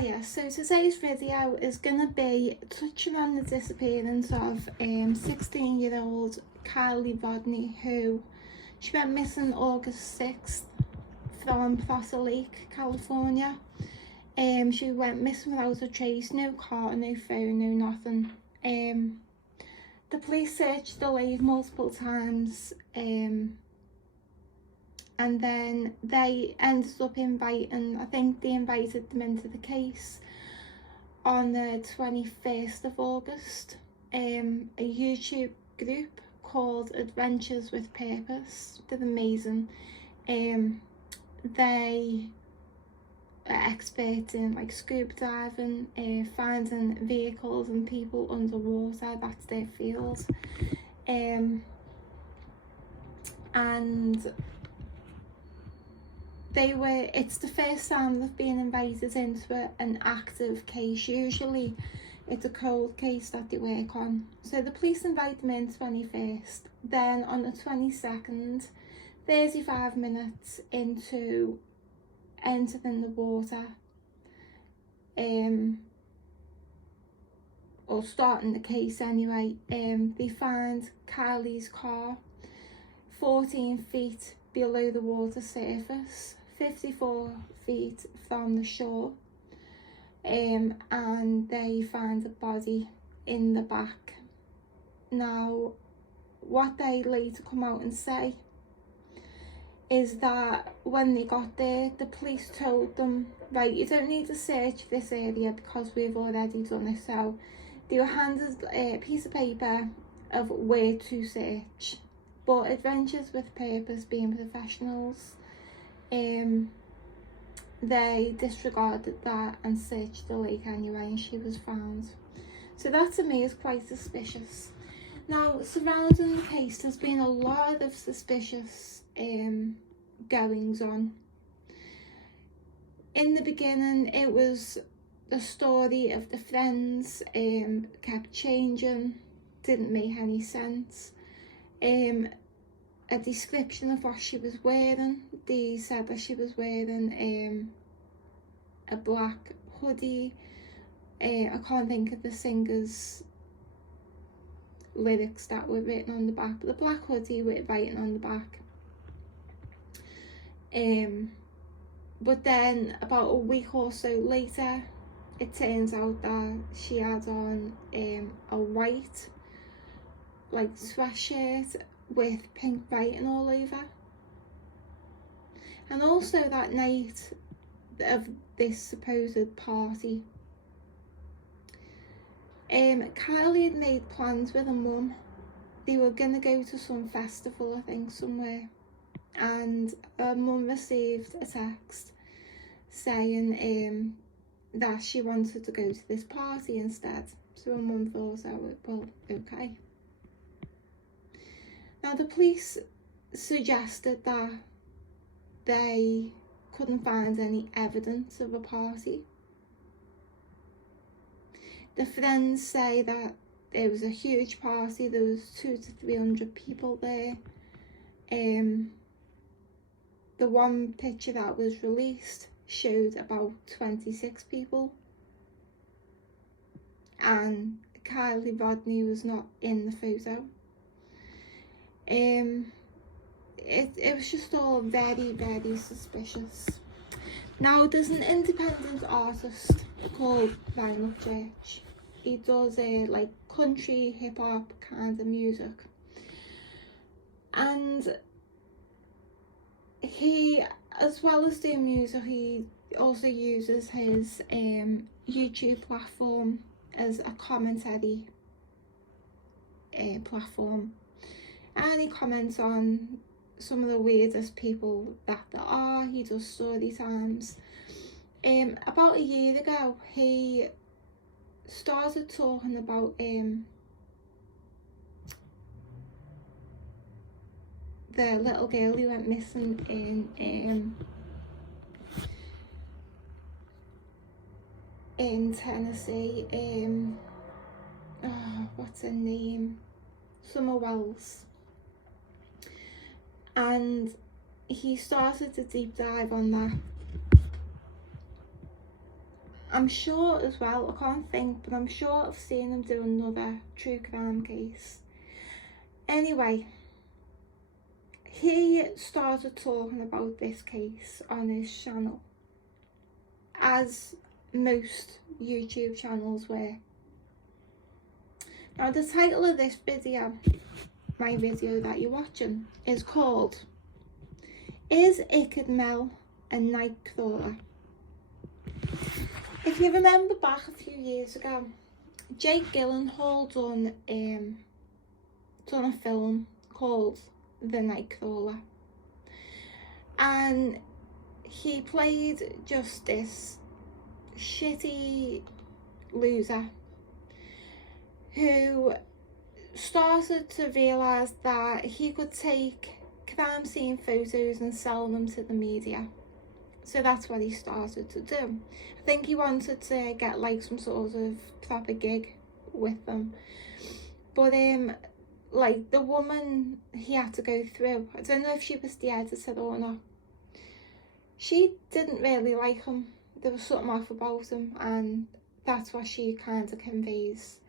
Yeah, so today's video is going to be touching on the disappearance of 16-year-old Kylie Rodney, who she went missing August 6th from Placer Lake, California. She went missing without a trace, no car, no phone, no nothing. The police searched the lake multiple times, and then they ended up inviting, I think they invited them into the case on the 21st of August. A YouTube group called Adventures with Purpose. They're amazing. They are experts in like scuba diving, finding vehicles and people underwater. That's their field. And it's the first time they've been invited into an active case. Usually it's a cold case that they work on. So the police invite them in 21st, then on the 22nd, 35 minutes into entering the water, or starting the case anyway, they find Kylie's car 14 feet below the water surface, 54 feet from the shore, and they find a body in the back. Now, what they later come out and say is that when they got there, the police told them, right, you don't need to search this area because we've already done it. So they were handed a piece of paper of where to search. But Adventures with Purpose, being professionals, they disregarded that and searched the lake anyway, and she was found. So that to me is quite suspicious. Now, surrounding the case, there's been a lot of suspicious goings on. In the beginning, it was the story of the friends, kept changing, didn't make any sense. A description of what she was wearing. They said that she was wearing a black hoodie. I can't think of the singer's lyrics that were written on the back, but the black hoodie with writing on the back. But then about a week or so later, it turns out that she had on a white like sweatshirt with pink writing all over. And also that night of this supposed party, Kylie had made plans with her mum. They were going to go to some festival, I think, somewhere, and her mum received a text saying that she wanted to go to this party instead. So her mum thought, oh, well, okay. Now, the police suggested that they couldn't find any evidence of a party. The friends say that there was a huge party, there was 200 to 300 people there. The one picture that was released showed about 26 people. And Kylie Rodney was not in the photo. It was just all very, very suspicious. Now, there's an independent artist called Vinyl Church. He does like country, hip hop kind of music, and he, as well as doing music, he also uses his YouTube platform as a commentary platform. And he comments on some of the weirdest people that there are. He does story times. About a year ago, he started talking about the little girl who went missing in Tennessee. What's her name? Summer Wells. And he started to deep dive on that, I'm sure as well, I can't think, but I'm sure I've seen him do another true crime case. Anyway, he started talking about this case on his channel, as most YouTube channels were. Now the title of this video, my video that you're watching, is called "Is Ickedmel a Nightcrawler?" If you remember back a few years ago, Jake Gyllenhaal done a film called The Nightcrawler, and he played just this shitty loser who started to realise that he could take crime scene photos and sell them to the media. So that's what he started to do. I think he wanted to get like some sort of proper gig with them. But like the woman he had to go through, I don't know if she was the editor or not, she didn't really like him. There was something off about him, and that's what she kind of conveys.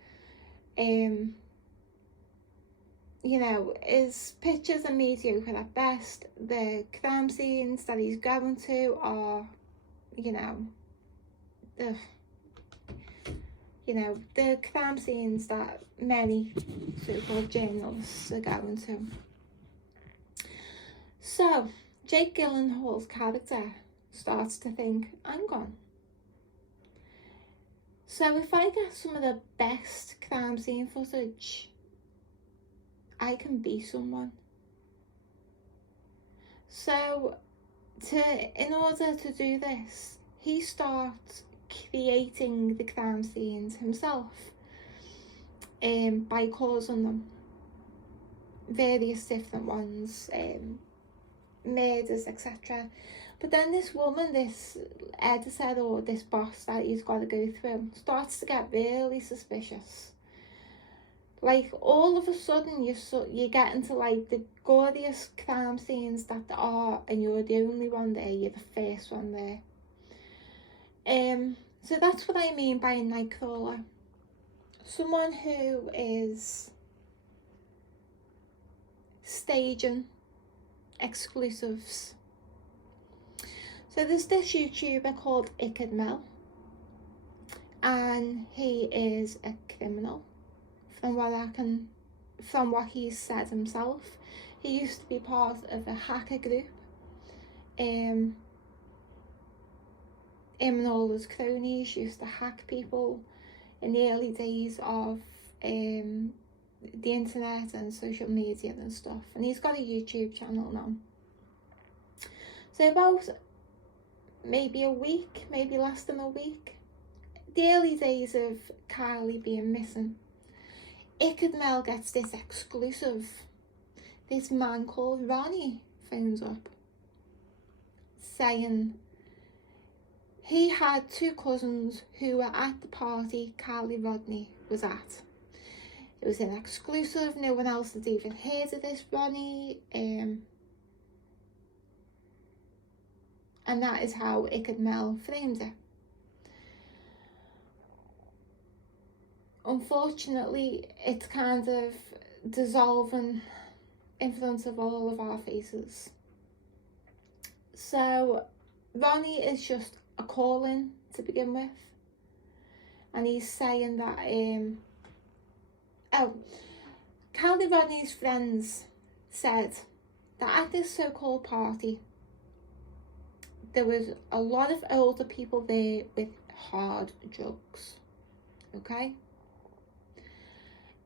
You know, his pictures are mediocre at best. The crime scenes that he's going to are, you know, the crime scenes that many so-called journalists are going to. So Jake Gyllenhaal's character starts to think, hang on, so if I get some of the best crime scene footage, I can be someone. So in order to do this, he starts creating the crime scenes himself, by causing them, various different ones, murders, etc. But then this woman, this editor or this boss that he's got to go through, starts to get really suspicious. Like all of a sudden you get into like the gaudiest crime scenes that there are, and you're the only one there, you're the first one there. So that's what I mean by a nightcrawler. Someone who is staging exclusives. So there's this YouTuber called Ickedmel, and he is a criminal. From what he's said himself, he used to be part of a hacker group. Him and all his cronies used to hack people in the early days of the internet and social media and stuff. And he's got a YouTube channel now. So about maybe a week, maybe less than a week, the early days of Kylie being missing, Ickedmel gets this exclusive. This man called Ronnie phones up saying he had two cousins who were at the party Kylie Rodney was at. It was an exclusive, no one else had even heard of this Ronnie, and that is how Ickedmel framed it. Unfortunately, it's kind of dissolving in front of all of our faces. So Ronnie is just a call-in to begin with, and he's saying that Kylie Rodney's friends said that at this so-called party there was a lot of older people there with hard drugs. Okay.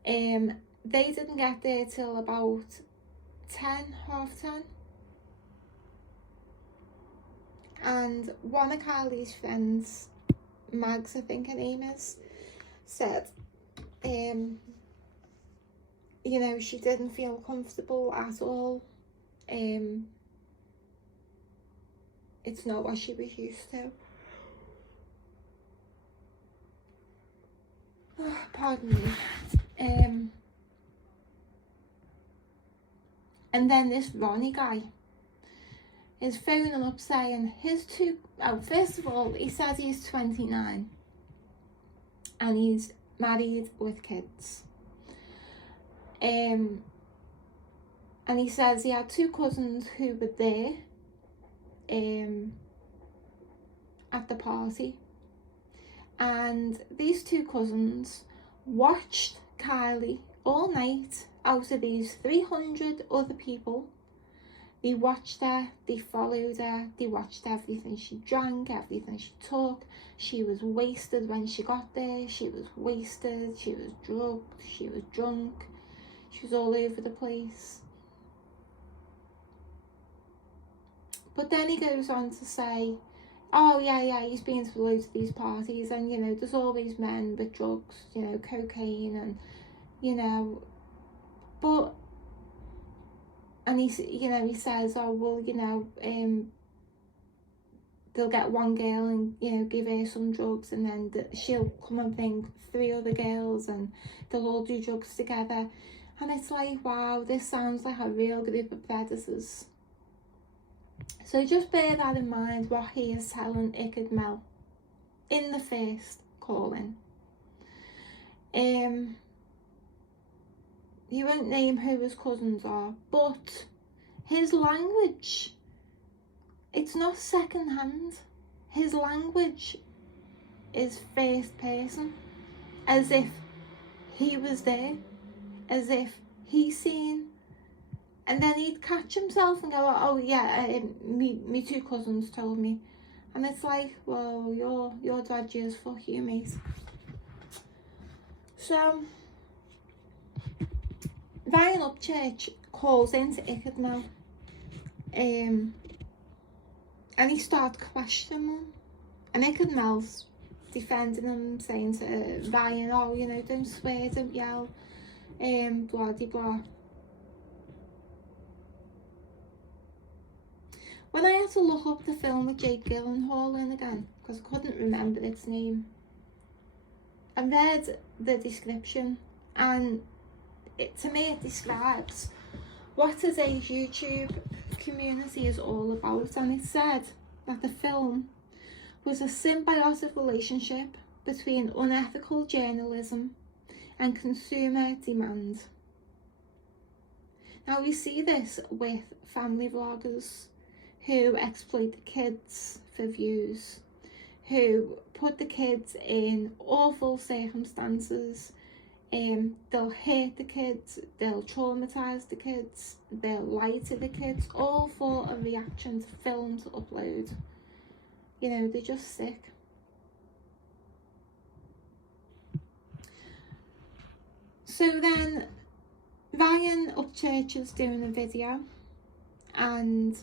They didn't get there till about 10, half 10. And one of Kylie's friends, Mags, I think her name is, said, you know, she didn't feel comfortable at all. It's not what she was used to. Oh, pardon me. And then this Ronnie guy is phoning up saying first of all, he says he's 29. and he's married with kids. And he says he had 2 cousins who were there at the party, and these 2 cousins watched Kylie all night. Out of these 300 other people, they watched her, they followed her, they watched everything she drank, everything she took. She was wasted when she got there, she was wasted, she was drugged, she was drunk, she was all over the place. But then he goes on to say, oh yeah, he's been to loads of these parties, and you know, there's all these men with drugs, you know, cocaine, and you know, but, and he says, oh well, you know, they'll get one girl and, you know, give her some drugs, and then she'll come and bring 3 other girls, and they'll all do drugs together. And it's like, wow, this sounds like a real group of predators. So just bear that in mind, what he is telling Ickedmel in the first calling. He won't name who his cousins are, but his language, it's not second hand. His language is first person, as if he was there, as if he's seen. And then he'd catch himself and go, oh yeah, me 2 cousins told me. And it's like, well, you're dodgy as fuck, you mate. So Ryan Upchurch calls into Ickedmel, and he starts questioning him. And Ickedmel's defending him, saying to Ryan, oh, you know, don't swear, don't yell, blah de blah. When I had to look up the film with Jake Gyllenhaal in again, because I couldn't remember its name, I read the description, and to me it describes what today's YouTube community is all about. And it said that the film was a symbiotic relationship between unethical journalism and consumer demand. Now we see this with family vloggers who exploit the kids for views, who put the kids in awful circumstances. They'll hurt the kids, they'll traumatize the kids, they'll lie to the kids, all for a reaction to film to upload. You know, they're just sick. So then Ryan Upchurch is doing a video, and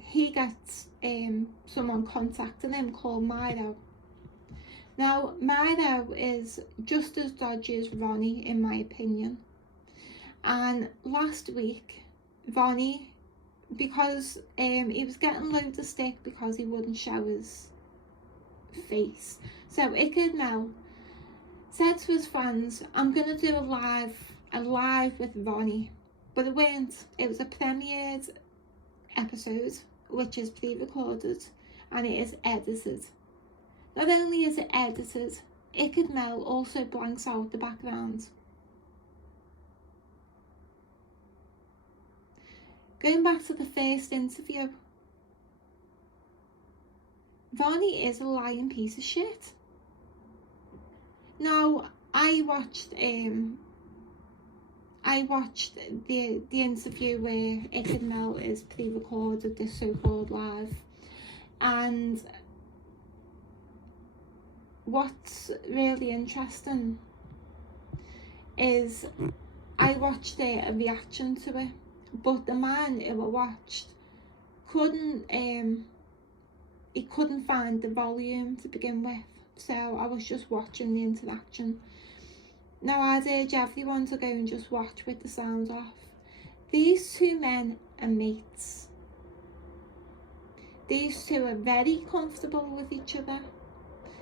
he gets someone contacting him called Milo. Now, Milo is just as dodgy as Ronnie, in my opinion. And last week, Ronnie, because he was getting loads of stick because he wouldn't show his face. So Ickedmel said to his fans, I'm going to do a live with Ronnie. But it weren't. It was a premiered episode, which is pre-recorded, and it is edited. Not only is it edited, Ickedmel also blanks out the background. Going back to the first interview, Ronnie is a lying piece of shit. Now, I watched the interview where Ickedmel is pre-recorded, this so-called live, and what's really interesting is I watched a reaction to it, but the man who I watched couldn't find the volume to begin with, so I was just watching the interaction. Now I'd urge everyone to go and just watch with the sound off. These 2 men are mates. These 2 are very comfortable with each other,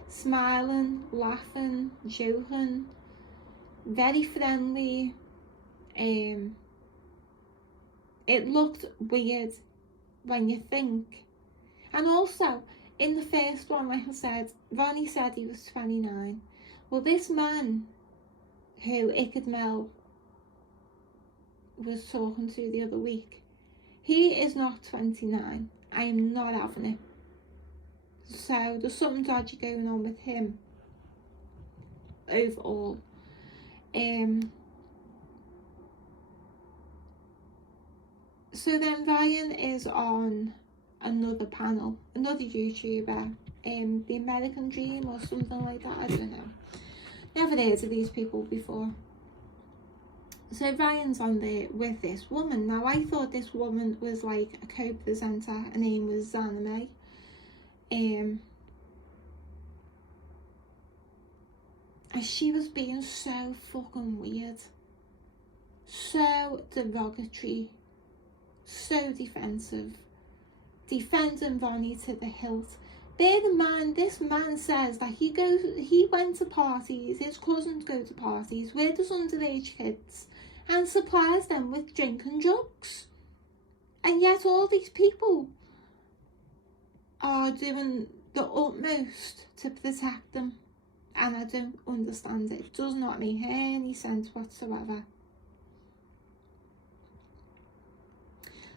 smiling, laughing, joking, very friendly. It looked weird when you think. And also, in the first one, like I said, Ronnie said he was 29. Well, this man who Ickedmel was talking to the other week, he is not 29. I am not having it. So there's something dodgy going on with him overall. So then Ryan is on another panel, another YouTuber, the American Dream or something like that, I don't know. Never heard of these people before. So Ryan's on there with this woman. Now I thought this woman was like a co-presenter. Her name was Ickedmel. And she was being so fucking weird. So derogatory. So defensive. Defending Ronnie to the hilt. This man says that he went to parties, his cousins go to parties where there's underage kids and supplies them with drink and drugs. And yet all these people are doing the utmost to protect them. And I don't understand it. It does not make any sense whatsoever.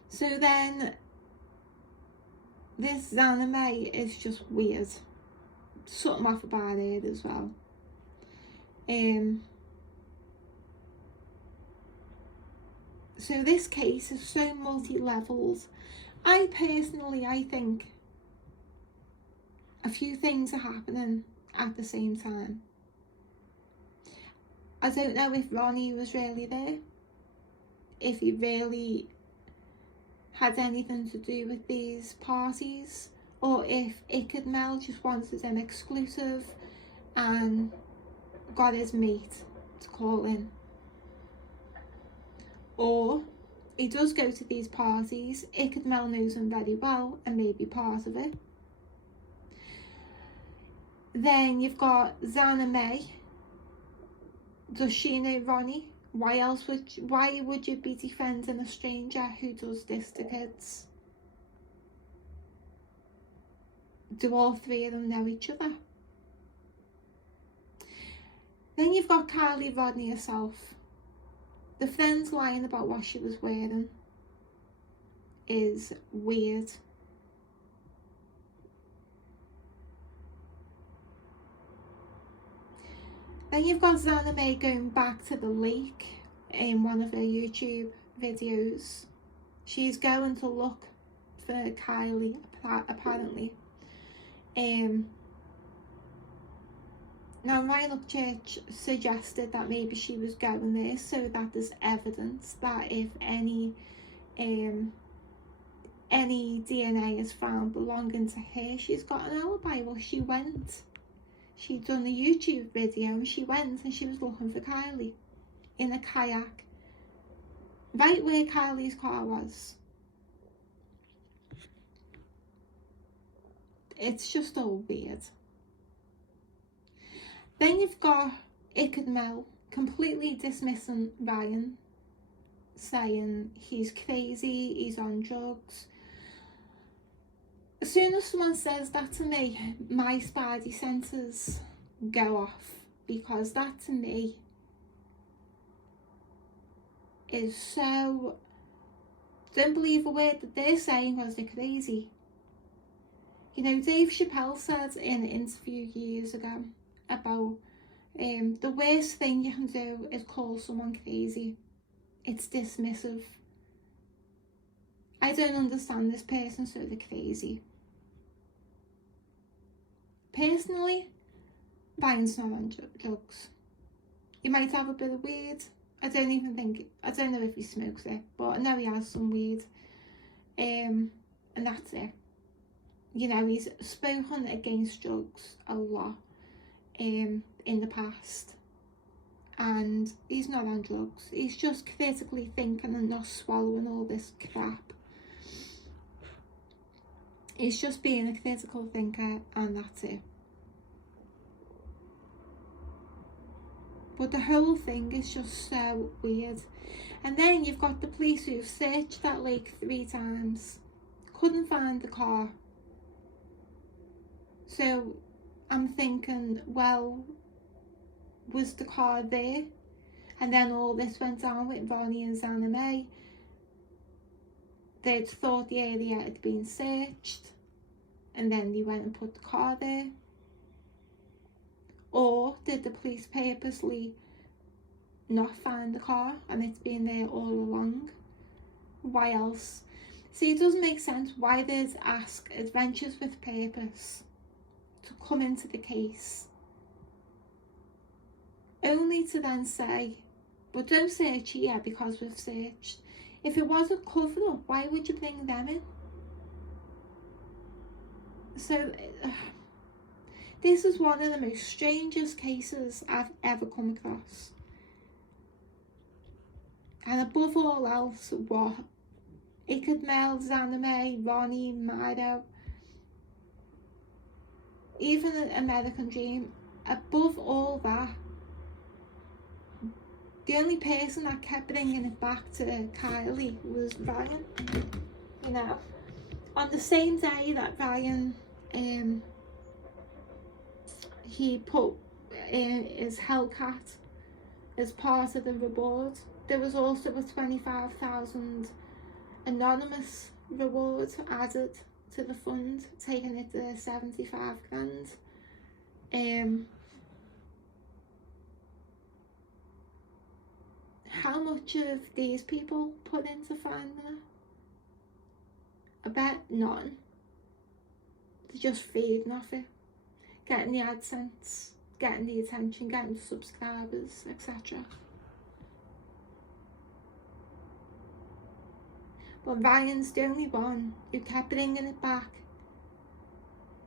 So then this Ickedmel is just weird. Something off about it as well. So this case is so multi-levels. I think a few things are happening at the same time. I don't know if Ronnie was really there, if he really had anything to do with these parties, or if Ickedmel just wanted an exclusive and got his mate to call in. Or he does go to these parties, Ickedmel knows him very well and may be part of it. Then you've got Ickedmel. Does she know Ronnie? Why would you be defending a stranger who does this to kids? Do all three of them know each other? Then you've got Kylie Rodney herself. The friend's lying about what she was wearing is weird. Then you've got Ickedmel going back to the lake in one of her YouTube videos. She's going to look for Kylie, apparently. Now Ryan Upchurch suggested that maybe she was going there so that there's evidence that if any DNA is found belonging to her, she's got an alibi. Well, she went. She'd done a YouTube video and she went and she was looking for Kylie in a kayak right where Kylie's car was. It's just all weird. Then you've got Ickedmel completely dismissing Ryan, saying he's crazy, he's on drugs. As soon as someone says that to me, my spidey senses go off, because that to me is so, don't believe a word that they're saying because they're crazy. You know, Dave Chappelle said in an interview years ago about the worst thing you can do is call someone crazy. It's dismissive. I don't understand this person, so they're crazy. Personally, Ryan's not on drugs. He might have a bit of weed. I don't know if he smokes it, but I know he has some weed. And that's it. You know, he's spoken against drugs a lot in the past. And he's not on drugs. He's just critically thinking and not swallowing all this crap. He's just being a critical thinker, and that's it. But the whole thing is just so weird. And then you've got the police who've searched that lake 3 times. Couldn't find the car. So I'm thinking, well, was the car there? And then all this went down with Ronnie and Zanna Mae. They'd thought the area had been searched, and then they went and put the car there. Or did the police purposely not find the car and it's been there all along? Why else? See, it doesn't make sense why they'd ask Adventures with Purpose to come into the case, only to then say, but don't search here because we've searched. If it was a cover-up, why would you bring them in? So, this is one of the most strangest cases I've ever come across. And above all else, what Ickedmel, Zanna Mae, Ronnie, Milo, even American Dream, above all that, the only person that kept bringing it back to Kylie was Ryan. You know, on the same day that Ryan, he put his Hellcat as part of the reward, there was also a 25,000 anonymous reward added to the fund, taking it to 75 grand. How much of these people put into finding it? I bet none. They're just feeding off it, getting the AdSense, getting the attention, getting the subscribers, etc. But Ryan's the only one who kept bringing it back,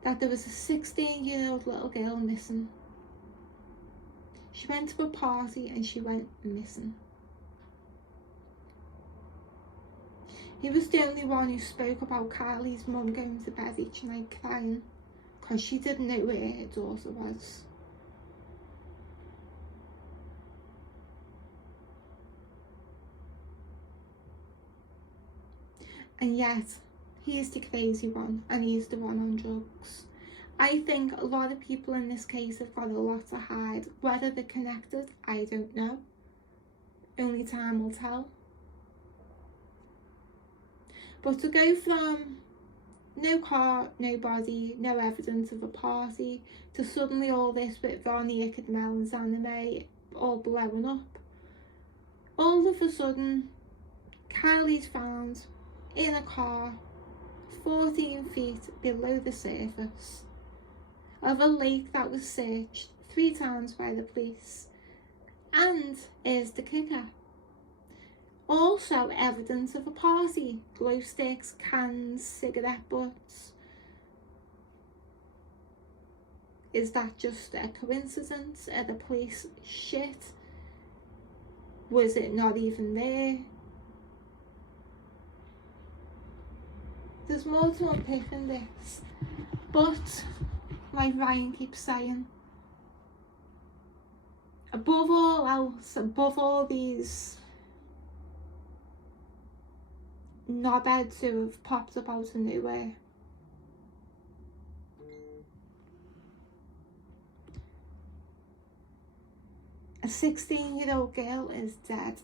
that there was a 16-year-old little girl missing. She went to a party and she went missing. He was the only one who spoke about Kylie's mum going to bed each night crying because she didn't know where her daughter was. And yet, he is the crazy one, and he is the one on drugs. I think a lot of people in this case have got a lot to hide. Whether they're connected, I don't know. Only time will tell. But to go from no car, no body, no evidence of a party, to suddenly all this with Ronnie, Ickedmel and Zanna Mae all blowing up, all of a sudden, Kylie's found in a car 14 feet below the surface of a lake that was searched 3 times by the police. And here's the kicker, also evidence of a party: glow sticks, cans, cigarette butts. Is that just a coincidence? Are the police shit? Was it not even there? There's more to unpick in this, but like Ryan keeps saying, above all else, above all these knobheads who have popped up out of nowhere, a 16-year-old girl is dead.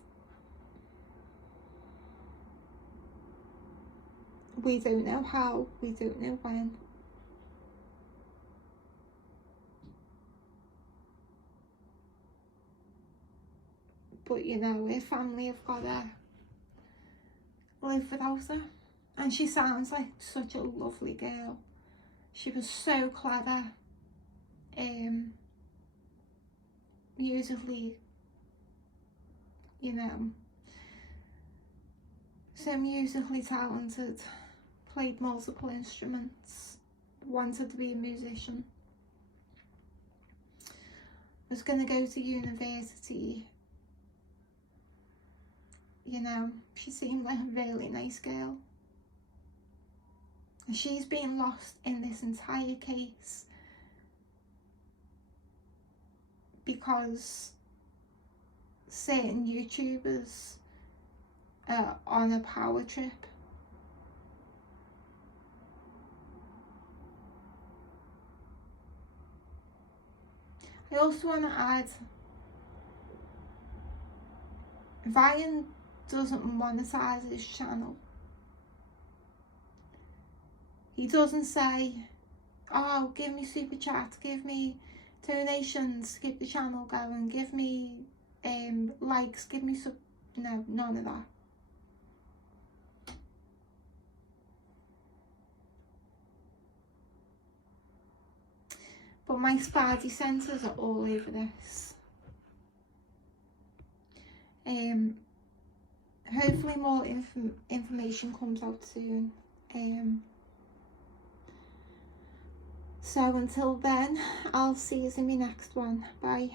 We don't know how, we don't know when. But you know, her family have got to live without her. And she sounds like such a lovely girl. She was so clever, musically, you know, so musically talented, played multiple instruments, wanted to be a musician, was going to go to university. You know, she seemed like a really nice girl. And she's been lost in this entire case because certain YouTubers are on a power trip. I also want to add Ryan doesn't monetize his channel. He doesn't say, oh, give me super chat, give me donations, keep the channel going, give me likes, give me sub. No, none of that. But my spidey senses are all over this. Hopefully more information comes out soon. So until then, I'll see you in my next one. Bye.